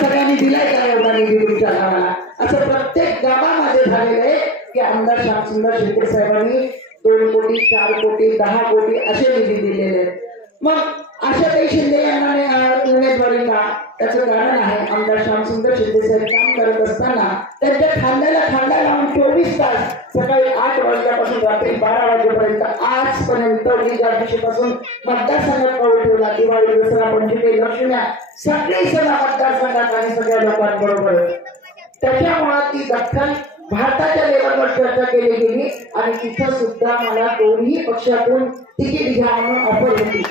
सगळ्यांनी दिलाय का एवढा निधी तुमच्या गावाला? असं प्रत्येक गावामध्ये झालेलं आहे की आमदार श्यामसुंदर शिंदे साहेबांनी 2 कोटी 4 कोटी 10 कोटी असे निधी दिलेले आहेत. मग आशाताई शिंदे यांना उमेदवारी का? त्याचं कारण आहे आमदार श्यामसुंदर शिंदे साहेब काम करत असताना त्यांच्या खांद्याला खांदा लावून 24 तास सकाळी 8 वाजल्यापासून रात्री 12 वाजेपर्यंत आजपर्यंत दिवशीपासून मतदारसंघात पाऊल ठेवला. दिवाळी, दसरा, पंचमी, लक्ष्म्या सगळे सण मतदारसंघात आणि सगळ्या लोकांबरोबर. त्याच्यामुळे ती दखल भारताच्या लेवलवर चर्चा केली गेली आणि तिथं सुद्धा मला दोन्ही पक्षातून तिकीट घ्या म्हणून ऑफर होती.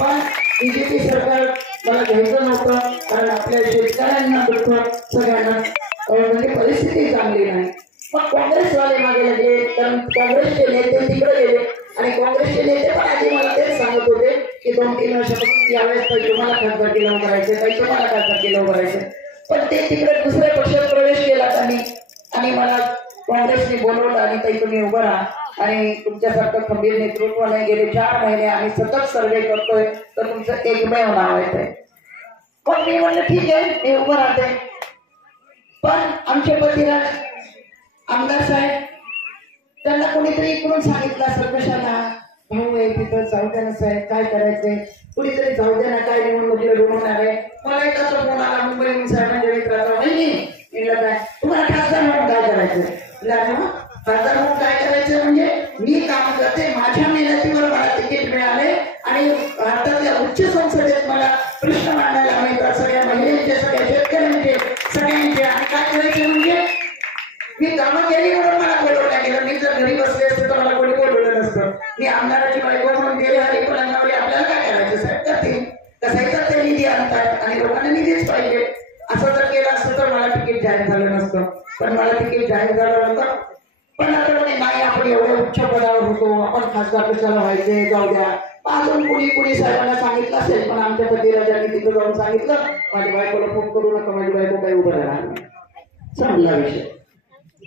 पण बीजेपी सरकार मला घ्यायचं नव्हतं कारण आपल्या शेतकऱ्यांना दुःख सगळ्यांना म्हणजे परिस्थिती चांगली नाही. मग काँग्रेसवाले मागे लागले कारण काँग्रेसचे नेते तिकडे गेले आणि काँग्रेसचे नेते पण आधी मला तेच सांगत होते की 2-3 वर्षापासून यावेळेस काही तुम्हाला खासदार केलं करायचे, काही तुम्हाला खासदार केलं करायचे. पण ते तिकडे दुसऱ्या पक्षात प्रवेश केला त्यांनी आणि मला काँग्रेसने बोलवलं आणि ताई तुम्ही उभं राहा आणि तुमच्यासारखं खंबीर नेतृत्व नाही. गेले 4 महिने आम्ही सतत सर्वे करतोय तर तुमचं एकमेव नाव येतंय. पण मी म्हणलं ठीक आहे मी उभं राहते. पण आमचे पतिराज आमदार साहेब त्यांना कोणीतरी इकडून सांगितलं असेल कशाला भाऊ आहे तिथं जाऊ द्या ना साहेब काय करायचंय कुणीतरी जाऊ द्या ना काय निवडणुकीला बोलवणार आहे. मला एक असा फोन आला मुंबईहून साहेबांच्या मित्राचा म्हणलं काय तुम्हाला खासदार म्हणून काय करायचं? खासदार म्हणून काय करायचं म्हणजे मी काम करते माझ्या मेहनतीवर मला तिकीट मिळाले आणि भारतातल्या उच्च संसदेत मला प्रश्न मांडायला मिळतात सगळ्या महिलांचे सगळ्या शेतकऱ्यांचे सगळ्यांचे. आणि काय करायचे म्हणजे मी कामं केली म्हणून मला बोलवलं गेलं. मी जर घरी बसले असते तर मला कोणी बोलवलं नसतं. मी आमदाराची बायको म्हणून गेले आणि पण आपल्याला काय करायचं साहेब करतील कसायचं ते निधी आणतात आणि लोकांना निधीच पाहिजे. असं जर केलं असतं तर मला तिकीट जाहीर झालं नसतं. पण मला तिकीट जाहीर झालं नव्हतं. पण आता नाही आपण एवढ्या उच्च पदावर होतो आपण खासदार कशाला व्हायचे जाऊ द्या. अजून कुणी साहेबांना सांगितलं असेल पण आमच्या पतिराजांनी तिथं जाऊन सांगितलं माझ्या बायकोला फोन करू नका माझी बायको काही उभं राहणार नाही. संपला विषय.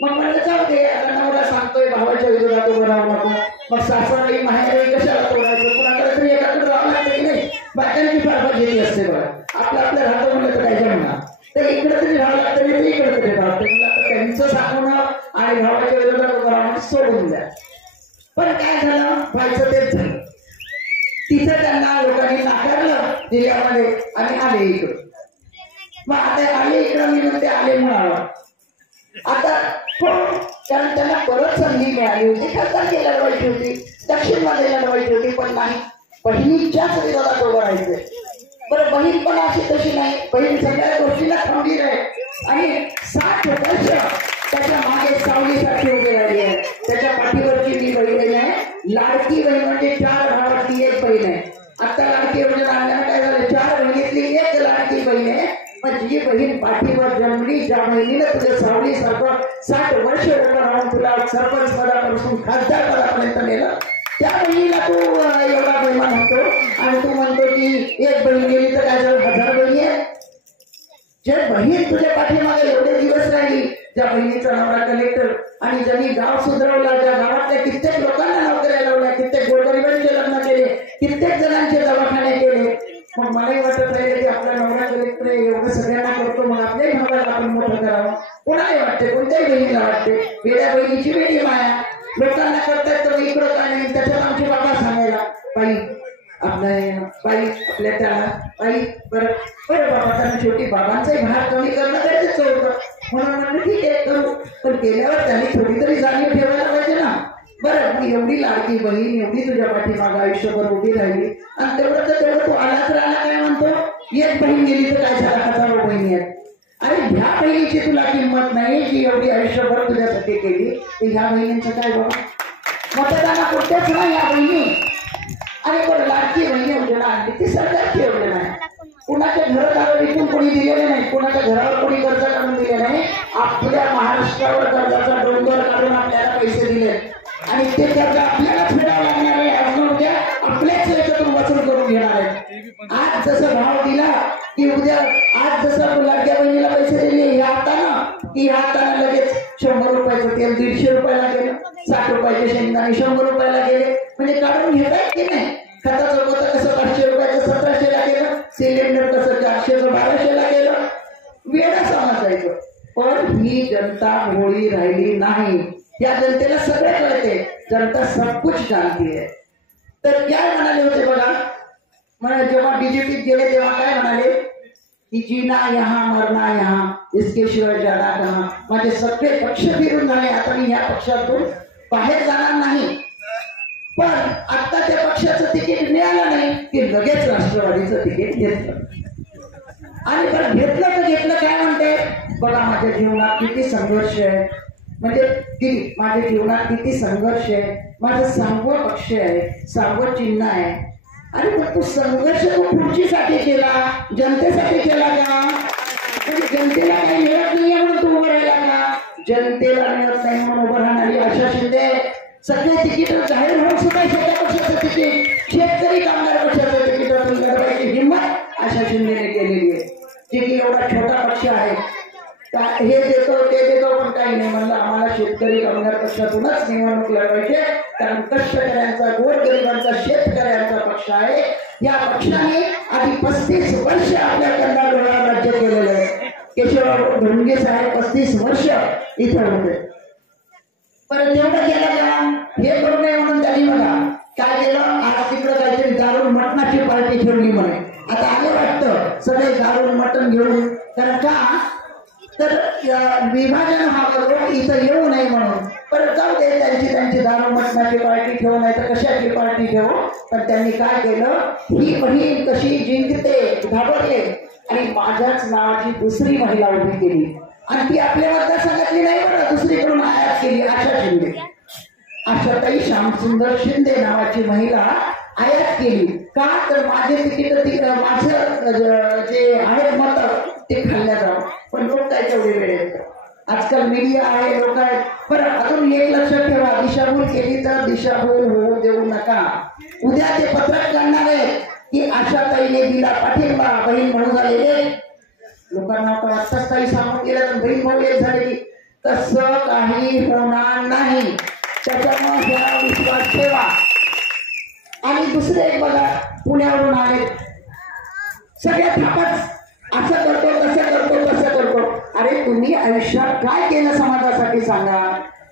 मग म्हणलं जाऊ दे आता नवरा सांगतोय भावाच्या विरोधात उभं राहू नको. मग सासरवाडी माहेरवाडी कशाला तोडायचं कुणाकडे तरी एकाकडे राहावं लागतं की नाही. बायकांची फारफार घेतली असते बघा आपलं राहतो म्हणलं तर काय जमणार तर इकडे तरी राहावं लागतं ते इकडे तरी राहतं. त्यांचं सांगणं आणि भावाच्या विरोधात उभं राहणं सोडून द्या. पण काय झालं व्हायचं तेच झालं. तिथं त्यांना लोकांनी नाकारलं जिल्ह्यामध्ये आणि आले इकडं. मग आता आले इकडं मी म्हणते आले म्हणाला आता कारण त्यांना परत संधी मिळाली होती खासदार केला लढवायची होती दक्षिणमध्ये लढवायची होती पण नाही बहिणीच्याच विरोधात उभं राहायचंय. बरं बहीण पण अशी तशी नाही. बहीण सगळ्या गोष्टीला खंबीर आहे आणि 60 वर्ष त्याच्या मागे सावलीसाठी उभी राहिली आहे. त्याच्या पाठीवरची मी बहीण आहे. लाडकी बहीण म्हणजे 4 भावातली एक बहीण आहे. आता लाडकी योजना आणल्यानं काय झालं 4 बहिणीतली एक लाडकी बहीण आहे. पण जी बहीण पाठीवर जन्मली ज्या बहिणीनं तुझ्या सावलीसारखं 60 वर्ष उभं राहून तुला सरपंच पदापासून खासदार पदापर्यंत नेलं त्या बहिणीला तू एवढा बहिमान होतो आणि तू म्हणतो की एक बहीण गेली तर काय झालं 1000 बहिणी आहे. जे बहीण तुझ्या पाठीमागे एवढे दिवस राहिली ज्या बहिणीचा नवरा कलेक्टर आणि ज्यांनी गाव सुधारवला ज्या गावातल्या कित्येक लोकांना नोकऱ्या लावल्या कित्येक गोरगरिबांचे लग्न केले कित्येक जणांचे दवाखाने केले. मग मलाही वाटत राहिले की आपला नवरा कलेक्टर एवढं सगळ्यांना करतो मग आपल्याही भावाला आपण मोठं करावं. कोणालाही वाटते कोणत्याही बहिणीला वाटते वेड्या बहिणीची वेगळी माया लोकांना करतायत तर इकडं काय नाही त्याच्यात आमचे बाबा सांगायला पायी आपल्या त्याला पायी बरं बरं बाबा त्यांना शेवटी बाबांचाही भार कमी करणं गरजेचं होतं म्हणून म्हणलं ठीक आहे करू पण गेल्यावर त्यांनी थोडी तरी जाणीव ठेवायला पाहिजे ना. बरं मग एवढी लाडकी बहीण एवढी तुझ्या पाठीमागं आयुष्यभर उभी राहिली आणि तेवढं तर तेवढं तू आला तर आला काय म्हणतो एक बहीण गेली तर काय झालं हजारो बहिणी आहेत. अरे ह्या बहिणीची तुला किंमत नाही जी एवढी आयुष्यभर तुझ्यासाठी केली तर ह्या बहिणींचं काय बाबा मतदानापुरतेच ना या बहिणी. अरे बरं लाडकी बहिणी योजना आणली ती सरकारची योजना आहे. कुणाच्या घरदार विकून कोणी दिलेले नाही कुणाच्या घरावर कोणी कर्ज काढून दिले नाही. आपल्या महाराष्ट्रावर कर्जाचा डोंगर काढून आपल्याला पैसे दिले आणि ते कर्ज आपल्याला फेडावं लागणार आहे. अजून उद्या आपल्याच याच्यातून वसूल करून घेणार आहे. आज जसं भाव दिला की उद्या आज जसं लाडक्या बहिणीला पैसे दिले ह्या हातानं की ह्या हातानं लगेच 100 रुपयाचं तेल 150 रुपयाला गेलं 60 रुपयाचे शेंगदाणे 100 रुपयाला गेले म्हणजे काढून घेतात की नाही. खताचं पोतं कसं 500 रुपयाचं 1700ला गेलं सिलेंडर कसं 400चं 1200ला गेलं वेळा समजायचं. पण ही जनता होळी राहिली नाही. या जनतेला सगळं कळते जनता सब कुछ जानती है. तर काय म्हणाले होते बघा मला जेव्हा बीजेपीत गेले तेव्हा काय म्हणाले की जीना यहाँ मरना यहाँ इसके शिवाय जाना कहाँ. माझे सगळे पक्ष फिरून झाले आता मी या पक्षातून बाहेर जाणार नाही. पण आता त्या पक्षाचं तिकीट मिळालं नाही की लगेच राष्ट्रवादीचं तिकीट घेतलं आणि बरं घेतलं तर घेतलं काय म्हणते बघा माझ्या जीवनात किती संघर्ष आहे म्हणजे किती माझ्या जीवनात किती संघर्ष आहे. माझं 6वं पक्ष आहे 6वं चिन्ह आहे. अरे पण तू संघर्ष तू खुर्चीसाठी केला जनतेसाठी केला का. म्हणजे जनतेला काही मिळत नाहीये म्हणून तू उभं राहिला का. जनतेला मिळत नाही म्हणून उभं राहणारी आशा शिंदे सगळे तिकीट जाहीर होऊन सुद्धा शेतकरी पक्षाचं तिकीट शेतकरी कामगार पक्षाचं तिकीट लढवायची हिंमत आशा शिंदेने केलेली आहे. जे की एवढा छोटा पक्ष आहे हे देतो ते देतो पण काही नाही म्हणलं आम्हाला शेतकरी कामगार पक्षातूनच निवडणूक लढवायची कारण कष्टकऱ्यांचा गोरगरिबांचा शेतकऱ्यांचा पक्ष आहे. या पक्षाने आधी 35 वर्ष आपल्या कंधार राज्य केलेलं आहे. केशवराव धोंडगे साहेब 35 वर्ष इथं होते. परत तेवढं केलं का हे करू नये म्हणून त्यांनी बघा काय केलं आज तिकडं काहीतरी दारू मटणाची पार्टी ठेवली म्हणे. आता आलं वाटतं सगळे दारू मटण घेऊन कारण का तर विभाजन व्हावं इथं येऊ नये म्हणून. पण जाऊ दे त्यांची दारू मटणाची पार्टी ठेवू नाही तर कशाची पार्टी ठेवू. पण त्यांनी काय केलं ही बहीण कशी जिंकते घाबरले आणि माझ्याच नावाची दुसरी महिला उभी केली आणि ती आपल्या मतदारसंघातली नाही बरं दुसरीकडून आयात केली आशा शिंदे. आशाताई श्यामसुंदर शिंदे नावाची महिला आयात केली का तर माझे तिकीट माझं जे आहेत मत ते खाल्ल्या जावं. पण लोक काय तेवढे वेळ येतात आजकाल मीडिया आहे लोक आहेत. बरं अजून एक लक्षात ठेवा दिशाभूल केली तर दिशाभूल होऊ देऊ नका. उद्या ते पत्रक काढणार आहे की आशाताईने दिला पाठिंबा बहीण म्हणून झालेले लोकांना आता आत्ताच काही सांगून गेलं तर बहीण भाऊ एक झालेली तसं काही होणार नाही. त्याच्यामुळे जरा विश्वास ठेवा. आणि दुसरे एक बघा पुण्यावरून आले सगळ्या थापच असं करतो तसं करतो तसं करतो. अरे तुम्ही आयुष्यात काय केलं समाजासाठी सांगा.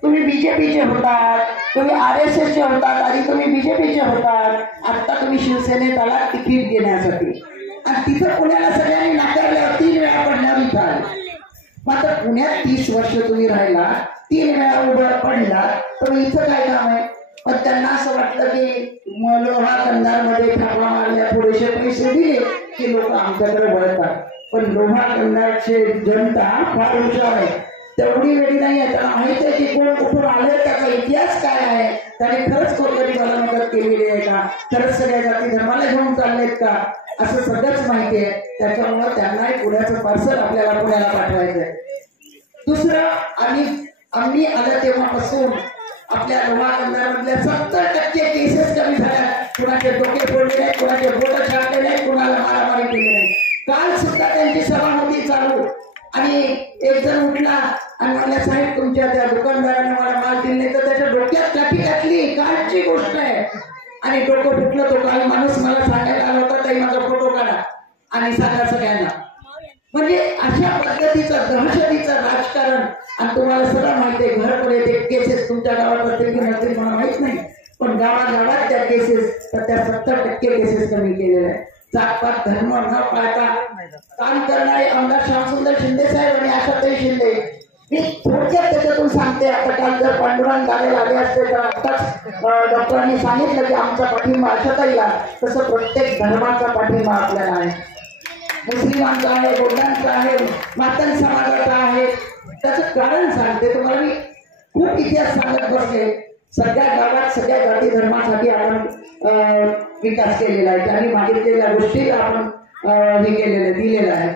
तुम्ही बीजेपीचे होतात तुम्ही RSSचे होतात आधी तुम्ही बीजेपीचे होतात आता तुम्ही शिवसेनेत आलात तिकीट घेण्यासाठी आणि तिथं पुण्याला सगळ्यांनी नाकारल्यावर 3 वेळा पडणार इथं. मात्र पुण्यात 30 वर्ष तुम्ही राहिला 3 वेळा उभं पडला तर इथं काय काम आहे. पण त्यांना असं वाटतं की लोहा कंधारमध्ये थापा मारल्या थोडेसे पैसे दिले की लोक आमच्याकडे वळतात. पण लोहा कंधारचे जनता फार हुशार आहे तेवढी वेळी नाही आहे. त्यांना माहिती आहे की कोण कुठून आले त्याचा इतिहास काय आहे त्याने खरंच गोरगरिबाला मदत केलेली आहे का खरंच सगळ्या जाती धर्माला घेऊन चाललेत का असं सगळंच माहिती आहे. त्याच्यामुळं त्यांनाही पुण्याचं पार्सल आपल्याला पुण्याला पाठवायचं आहे. दुसरं आम्ही आलं तेव्हापासून आपल्या लोहा कंधारमधल्या 70% केसेस कमी झाल्या. कुणाचे डोके फोडले नाही कुणाचे बोट छाटले नाही कुणाला मारामारी केली नाही. काल सुद्धा त्यांची सभा होती चालू आणि एक जण उठला आणि म्हणला साहेब तुमच्या त्या दुकानदाराने मला माल दिले नाही तर त्याच्या डोक्यात काठी घातली. कालची गोष्ट आहे आणि डोकं फुटलं. तो काही माणूस मला सांगायला आला होता ताई माझा फोटो काढा आणि सांगा सगळ्यांना. म्हणजे अशा पद्धतीचं दहशतीचं राजकारण आणि तुम्हाला सगळं माहिती आहे घरकडे ते केसेस तुमच्या गावात असतील की नसतील मला माहित नाही पण गावागावात त्या केसेस तर त्या 100% केसेस कमी केलेले आहे. जातपात धर्म न पाळता काम करणारे आमदार श्यामसुंदर शिंदे साहेब आणि आशाताई शिंदे. मी थोडक्यात त्याच्यातून सांगते. आता काल जर पांडुरंग गाणे आले असते तर आताच डॉक्टरांनी सांगितलं की आमचा पाठिंबा आशाताईला, तसं प्रत्येक धर्माचा पाठिंबा आपल्याला आहे. मुस्लिमांचा आहे, बौद्धांचा आहे, मातंग समाजाचा आहे. त्याचं कारण सांगते तुम्हाला. मी खूप इतिहास सांगत बसले. सगळ्या गावात सगळ्या जाती धर्मासाठी आपण विकास केलेला आहे. त्यांनी मागितलेल्या गोष्टी आपण हे केलेलं दिलेलं आहे.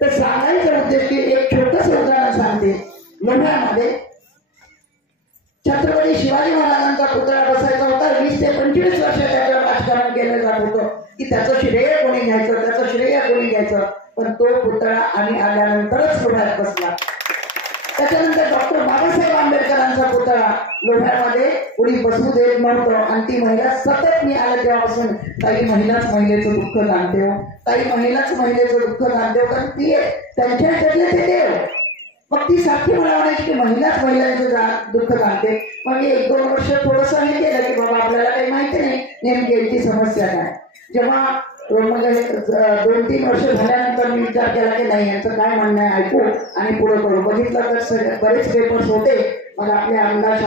तर सांगायचं उद्देश की एक छोटस उदाहरण सांगते. लोह्यामध्ये छत्रपती शिवाजी महाराजांचा पुतळा बसायचा होता. 20 ते 25 वर्ष त्याच्यावर राजकारण केलं जात होतं की त्याचं श्रेय कोणी घ्यायचं, त्याचं श्रेय कोणी घ्यायचं. पण तो पुतळा आम्ही आल्यानंतरच लोह्यात बसला. त्याच्यानंतर डॉक्टर बाबासाहेब आंबेडकरांचा पुतळा लोह्यामध्ये कोणी बसू देत नव्हतं. आणि ती महिला सतत मी आल्या तेव्हापासून ताई महिलाच महिलेचं दुःख जाणते हो, ताई महिलाच महिलेचं दुःख जाणते हो. कारण ती त्यांच्या ह्याच्यातले ते देव. मग ती सारखी मला म्हणायची की महिलाच महिलांचं दुःख जाणते. मग 1-2 वर्ष थोडंसं हे केलं की बाबा आपल्याला काही माहिती नाही नेमकी यांची समस्या काय. जेव्हा मग 2-3 वर्ष झाल्यानंतर मी विचार केला की नाही यांचं काय म्हणणं आहे ऐकू आणि पुढे करू. बघितलं तर बरेच पेपर्स होते. मग आपले आमदार